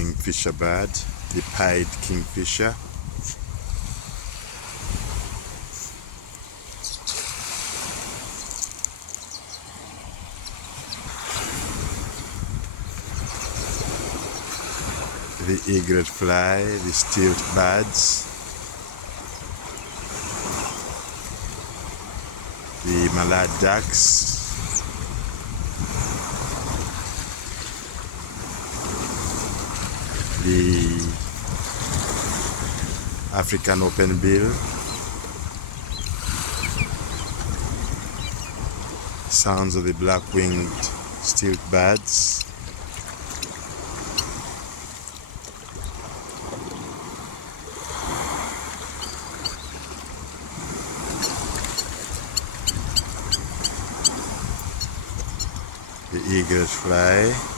kingfisher bird, the pied kingfisher. The egret fly, the stilt birds, the mallard ducks, the African openbill, sounds of the black-winged stilt birds, the egret fly,